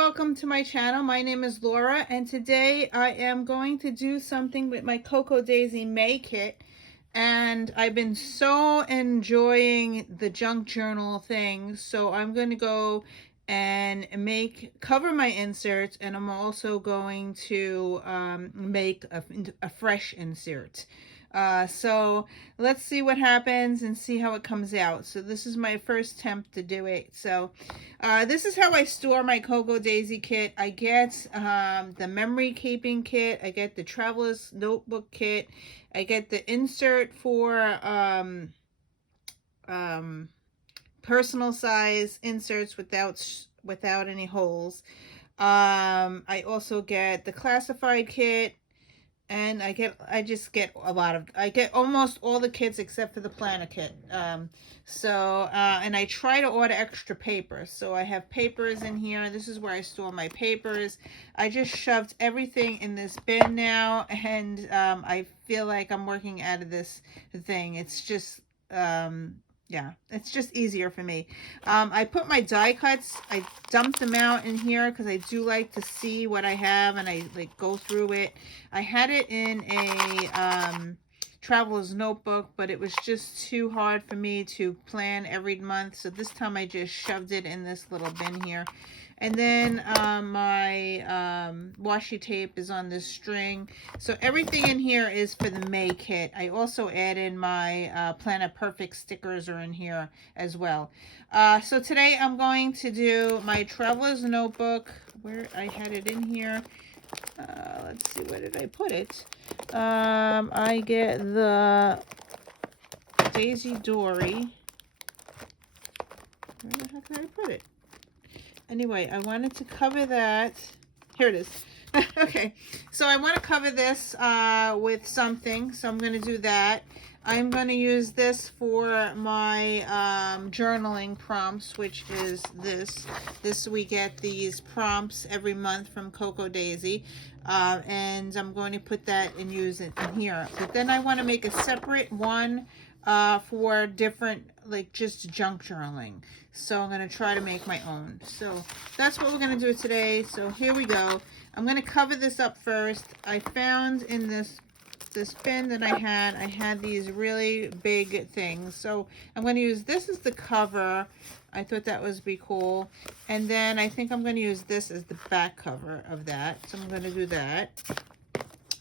welcome to my channel. My name is Laura, and today I am going to do something with my Coco Daisy May kit. And I've been so enjoying the junk journal thing, so I'm going to go and cover my inserts, and I'm also going to make a fresh insert. So let's see what happens and see how it comes out. So this is my first attempt to do it. So this is how I store my Coco Daisy kit. I get the memory keeping kit. I get the traveler's notebook kit. I get the insert for personal size inserts without any holes. I also get the classified kit. And I get almost all the kits except for the planner kit. And I try to order extra paper. So I have papers in here. This is where I store my papers. I just shoved everything in this bin now. And I feel like I'm working out of this thing. It's just, yeah, it's just easier for me. I put my die cuts, I dumped them out in here because I do like to see what I have, and I like go through it. I had it in a traveler's notebook, but it was just too hard for me to plan every month. So this time I just shoved it in this little bin here. And then my washi tape is on this string. So everything in here is for the May kit. I also added my Planet Perfect stickers are in here as well. So today I'm going to do my traveler's notebook, where I had it in here. Let's see, where did I put it? I get the Daisy Dory. Where the heck did I put it? Anyway, I wanted to cover that. Here it is. Okay, so I want to cover this with something, so I'm going to do that. I'm going to use this for my journaling prompts, which is this. We get these prompts every month from Coco Daisy, and I'm going to put that and use it in here. But then I want to make a separate one for different, like just junk journaling. So I'm going to try to make my own. So that's what we're going to do today. So here we go. I'm going to cover this up first. I found in this bin that I had these really big things. So I'm going to use this as the cover. I thought that would be cool. And then I think I'm going to use this as the back cover of that. So I'm going to do that.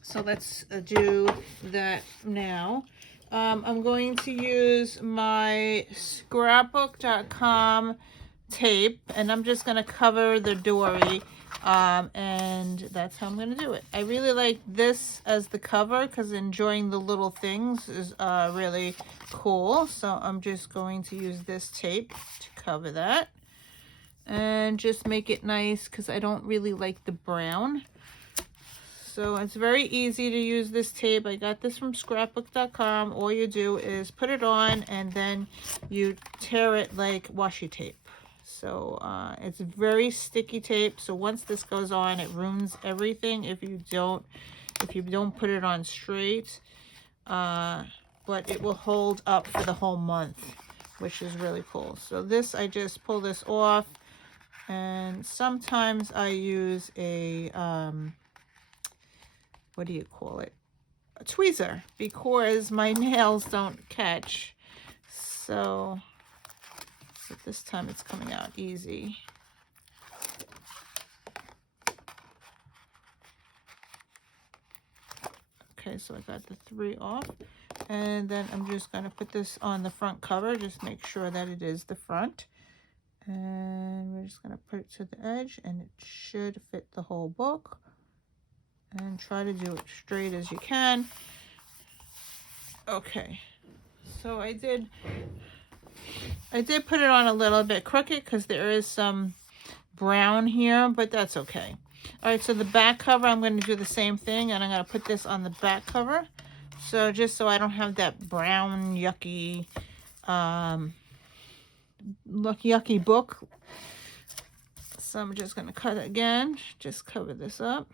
So let's do that now. I'm going to use my scrapbook.com tape, and I'm just going to cover the dory, and that's how I'm going to do it. I really like this as the cover because enjoying the little things is really cool. So I'm just going to use this tape to cover that and just make it nice because I don't really like the brown. So it's very easy to use this tape. I got this from scrapbook.com. All you do is put it on and then you tear it like washi tape. So it's very sticky tape. So once this goes on, it ruins everything if you don't put it on straight. But it will hold up for the whole month, which is really cool. So this, I just pull this off, and sometimes I use a what do you call it? A tweezer, because my nails don't catch. So but this time it's coming out easy. Okay, so I got the 3 off. And then I'm just going to put this on the front cover. Just make sure that it is the front. And we're just going to put it to the edge, and it should fit the whole book. And try to do it straight as you can. Okay, so I did put it on a little bit crooked because there is some brown here, but that's okay. All right, so the back cover, I'm going to do the same thing, and I'm going to put this on the back cover. So just so I don't have that brown yucky yucky book. So I'm just going to cut it again, just cover this up.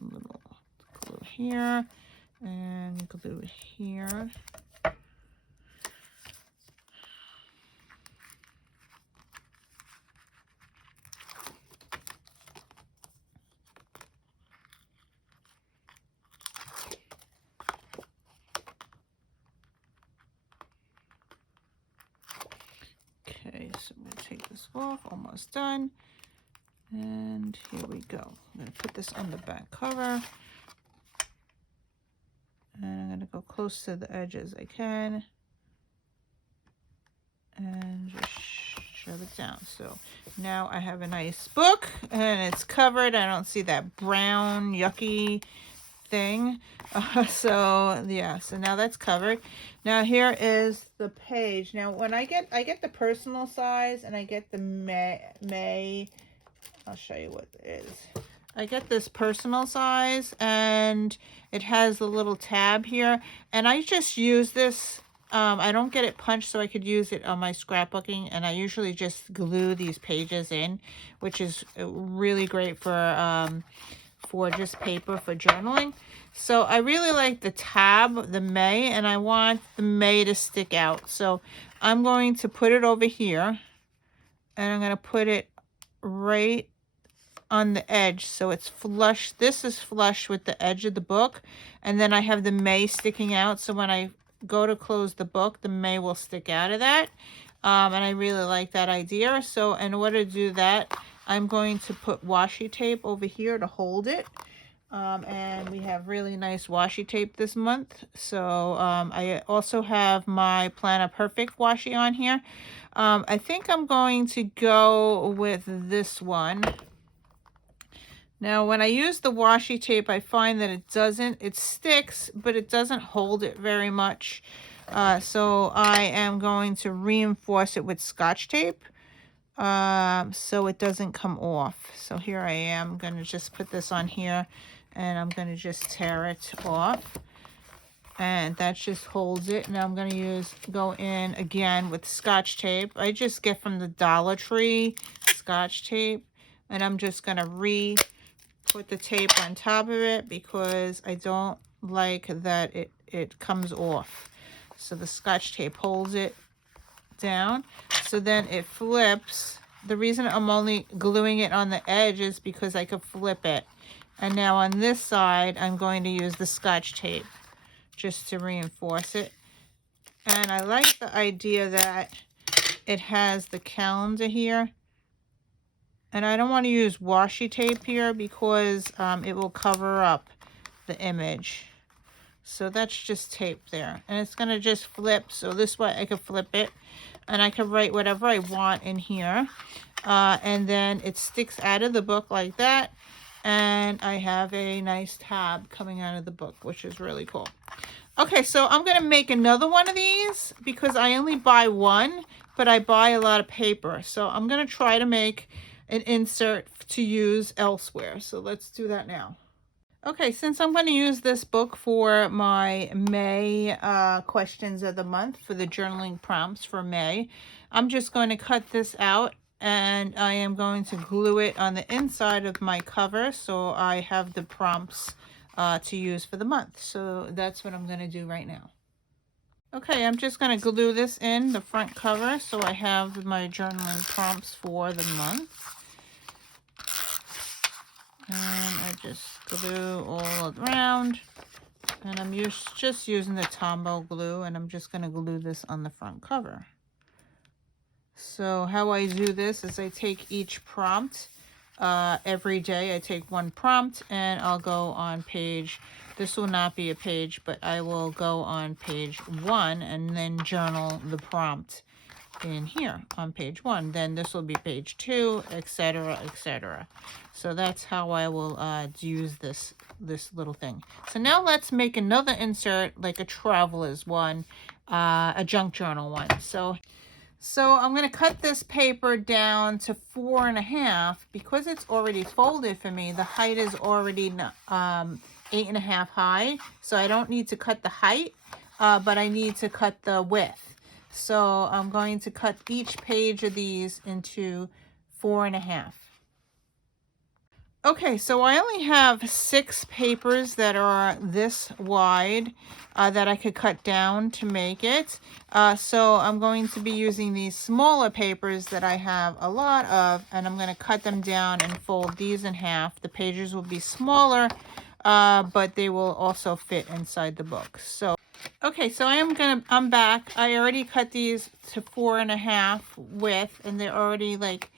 Little glue here and glue here. So I'm going to take this off, almost done. And here we go. I'm going to put this on the back cover. And I'm going to go close to the edge as I can. And just shove it down. So now I have a nice book and it's covered. I don't see that brown yucky thing. So yeah, so now that's covered. Now here is the page. Now when I get the personal size and I get the May, I'll show you what it is. I get this personal size and it has the little tab here, and I just use this. I don't get it punched so I could use it on my scrapbooking, and I usually just glue these pages in, which is really great for just paper for journaling. So I really like the tab, the May, and I want the May to stick out. So I'm going to put it over here, and I'm going to put it right on the edge so it's flush. This is flush with the edge of the book, and then I have the May sticking out, so when I go to close the book, the May will stick out of that. And I really like that idea. So in order to do that, I'm going to put washi tape over here to hold it. And we have really nice washi tape this month. So I also have my Planner Perfect washi on here. I think I'm going to go with this one. Now, when I use the washi tape, I find that it sticks, but it doesn't hold it very much. So I am going to reinforce it with Scotch tape so it doesn't come off. So here I am. I'm going to just put this on here, and I'm going to just tear it off. And that just holds it. Now I'm going to go in again with Scotch tape. I just get from the Dollar Tree Scotch tape, and I'm just going to put the tape on top of it because I don't like that it comes off. So the Scotch tape holds it down. So then it flips. The reason I'm only gluing it on the edge is because I could flip it. And now on this side, I'm going to use the Scotch tape just to reinforce it. And I like the idea that it has the calendar here. And I don't want to use washi tape here because it will cover up the image. So that's just tape there. And it's going to just flip. So this way I can flip it. And I can write whatever I want in here. And then it sticks out of the book like that. And I have a nice tab coming out of the book, which is really cool. Okay, so I'm going to make another one of these because I only buy one, but I buy a lot of paper. So I'm going to try to make an insert to use elsewhere. So let's do that now. Okay, since I'm going to use this book for my May questions of the month for the journaling prompts for May, I'm just going to cut this out and I am going to glue it on the inside of my cover so I have the prompts to use for the month. So that's what I'm going to do right now. Okay, I'm just going to glue this in the front cover so I have my journaling prompts for the month. And I just glue all around. And I'm just using the Tombow glue, and I'm just going to glue this on the front cover. So how I do this is I take each prompt. Every day I take one prompt, and I'll go on page, this will not be a page, but I will go on page 1 and then journal the prompt in here on page 1. Then this will be page 2, etc., etc. So that's how I will use this little thing. So now let's make another insert, like a traveler's one, a junk journal one. So I'm going to cut this paper down to 4.5 because it's already folded for me. The height is already 8.5 high, so I don't need to cut the height, but I need to cut the width. So I'm going to cut each page of these into 4.5. Okay, so I only have 6 papers that are this wide that I could cut down to make it. So I'm going to be using these smaller papers that I have a lot of, and I'm going to cut them down and fold these in half. The pages will be smaller, but they will also fit inside the book. So Okay, so I'm back. I already cut these to 4.5 width, and they're already like,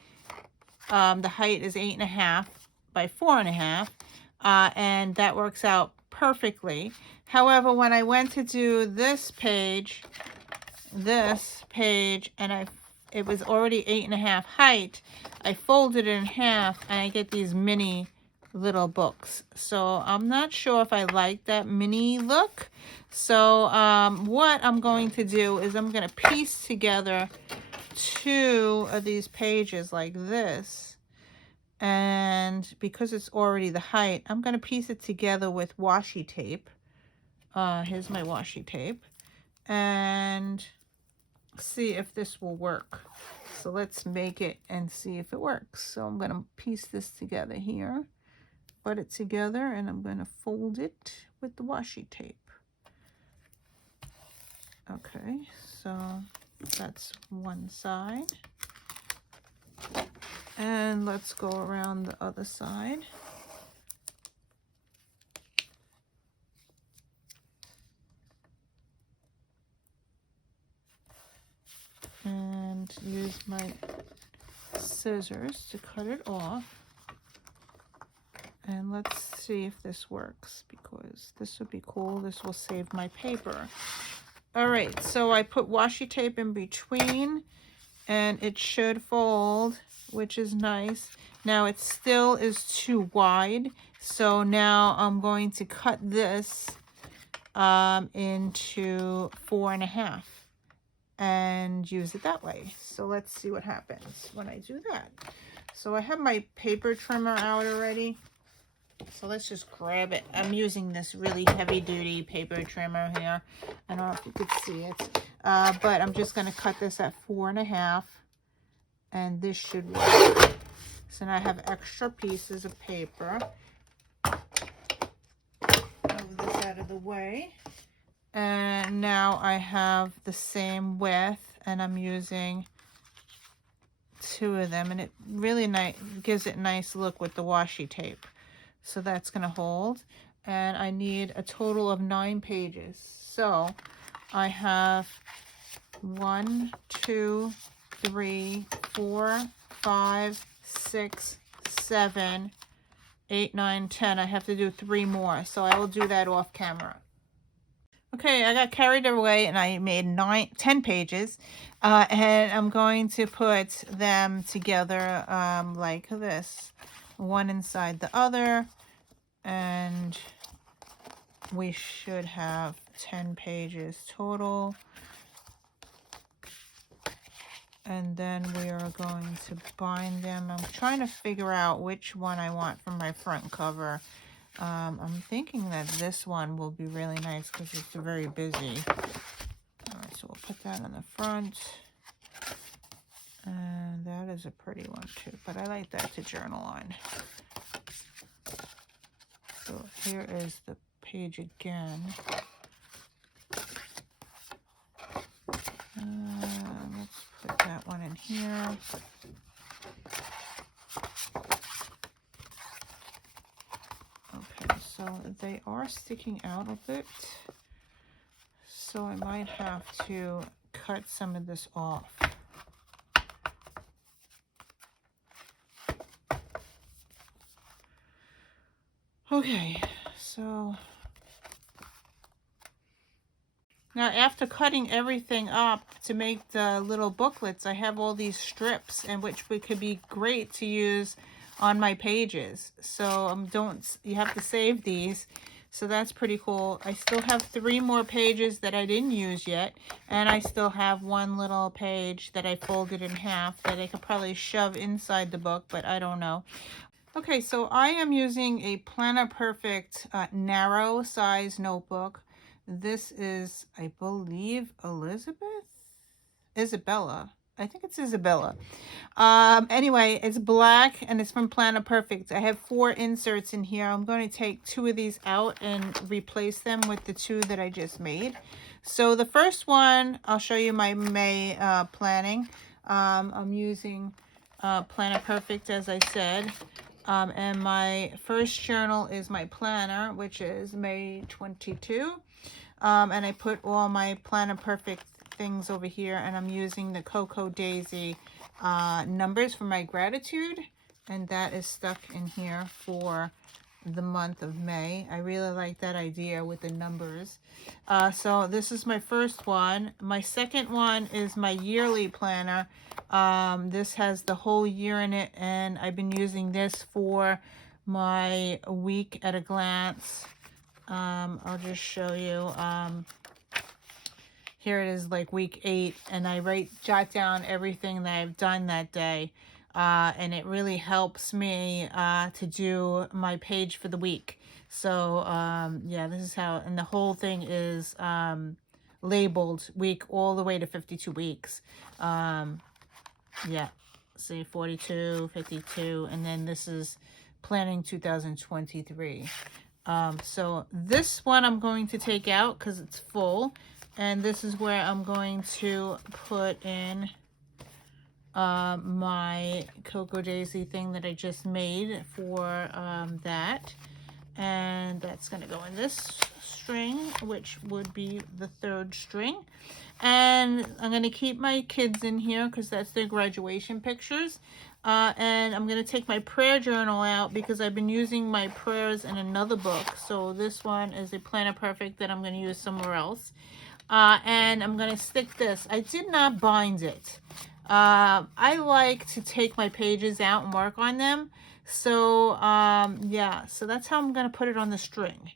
the height is 8.5 by 4.5, and that works out perfectly. However, when I went to do this page, and it was already 8.5 height, I folded it in half, and I get these mini little books. So I'm not sure if I like that mini look. So what I'm going to do is I'm going to piece together 2 of these pages like this. And because it's already the height, I'm going to piece it together with washi tape. Here's my washi tape. And see if this will work. So let's make it and see if it works. So I'm going to piece this together here. Put it together, and I'm going to fold it with the washi tape. Okay, so that's one side. And let's go around the other side. And use my scissors to cut it off. And let's see if this works, because this would be cool. This will save my paper. All right, so I put washi tape in between, and it should fold, which is nice. Now it still is too wide, so now I'm going to cut this into 4.5 and use it that way. So let's see what happens when I do that. So I have my paper trimmer out already. So let's just grab it. I'm using this really heavy duty paper trimmer here. I don't know if you could see it. But I'm just going to cut this at 4.5. And this should work. So now I have extra pieces of paper. Move this out of the way. And now I have the same width. And I'm using 2 of them. And it really gives it a nice look with the washi tape. So that's going to hold, and I need a total of 9 pages. So I have 1, 2, 3, 4, 5, 6, 7, 8, 9, 10. I have to do 3 more, so I will do that off camera. Okay, I got carried away and I made 10 pages, and I'm going to put them together like this. One inside the other, and we should have 10 pages total. And then we are going to bind them. I'm trying to figure out which one I want for my front cover. I'm thinking that this one will be really nice because it's very busy. All right, so we'll put that on the front. And that is a pretty one too, but I like that to journal on. So here is the page again. Let's put that one in here. Okay, so they are sticking out a bit. So I might have to cut some of this off. Okay, so now after cutting everything up to make the little booklets, I have all these strips, and which could be great to use on my pages. So you have to save these. So that's pretty cool. I still have 3 more pages that I didn't use yet, and I still have 1 little page that I folded in half that I could probably shove inside the book, but I don't know. Okay, so I am using a Planner Perfect narrow size notebook. This is, I believe, Isabella. I think it's Isabella. Anyway, it's black and it's from Planner Perfect. I have 4 inserts in here. I'm going to take 2 of these out and replace them with the 2 that I just made. So the first one, I'll show you my May planning. I'm using Planner Perfect, as I said. And my first journal is my planner, which is May 22. And I put all my Planner Perfect things over here, and I'm using the Coco Daisy numbers for my gratitude, and that is stuck in here for the month of May. I really like that idea with the numbers. So this is my first one. My second one is my yearly planner. This has the whole year in it, and I've been using this for my week at a glance. I'll just show you. Here it is, like week 8, and I jot down everything that I've done that day. And it really helps me to do my page for the week. So yeah, this is how, and the whole thing is labeled week all the way to 52 weeks. Yeah, see, 42, 52, and then this is planning 2023. So this one I'm going to take out because it's full, and this is where I'm going to put in my Coco Daisy thing that I just made for that, and that's going to go in this string, which would be the 3rd string. And I'm going to keep my kids in here because that's their graduation pictures. And I'm going to take my prayer journal out because I've been using my prayers in another book. So this one is a Planner Perfect that I'm going to use somewhere else. And I'm going to stick this. I did not bind it. I like to take my pages out and work on them. So, yeah, so that's how I'm going to put it on the string.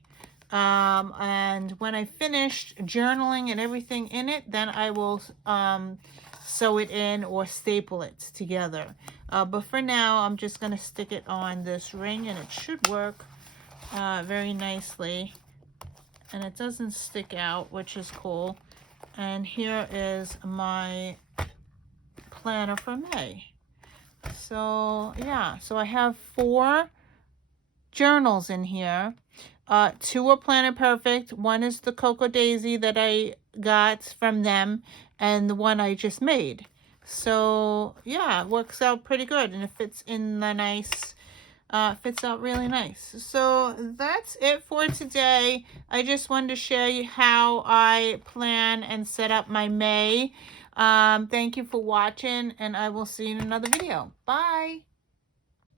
And when I finished journaling and everything in it, then I will sew it in or staple it together. But for now, I'm just going to stick it on this ring, and it should work very nicely. And it doesn't stick out, which is cool. And here is my planner for May. So yeah, so I have 4 journals in here. 2 are Planner Perfect. One is the Coco Daisy that I got from them, and the one I just made. So yeah, it works out pretty good, and it fits in the nice, fits out really nice. So that's it for today. I just wanted to show you how I plan and set up my May. Thank you for watching, and I will see you in another video. Bye.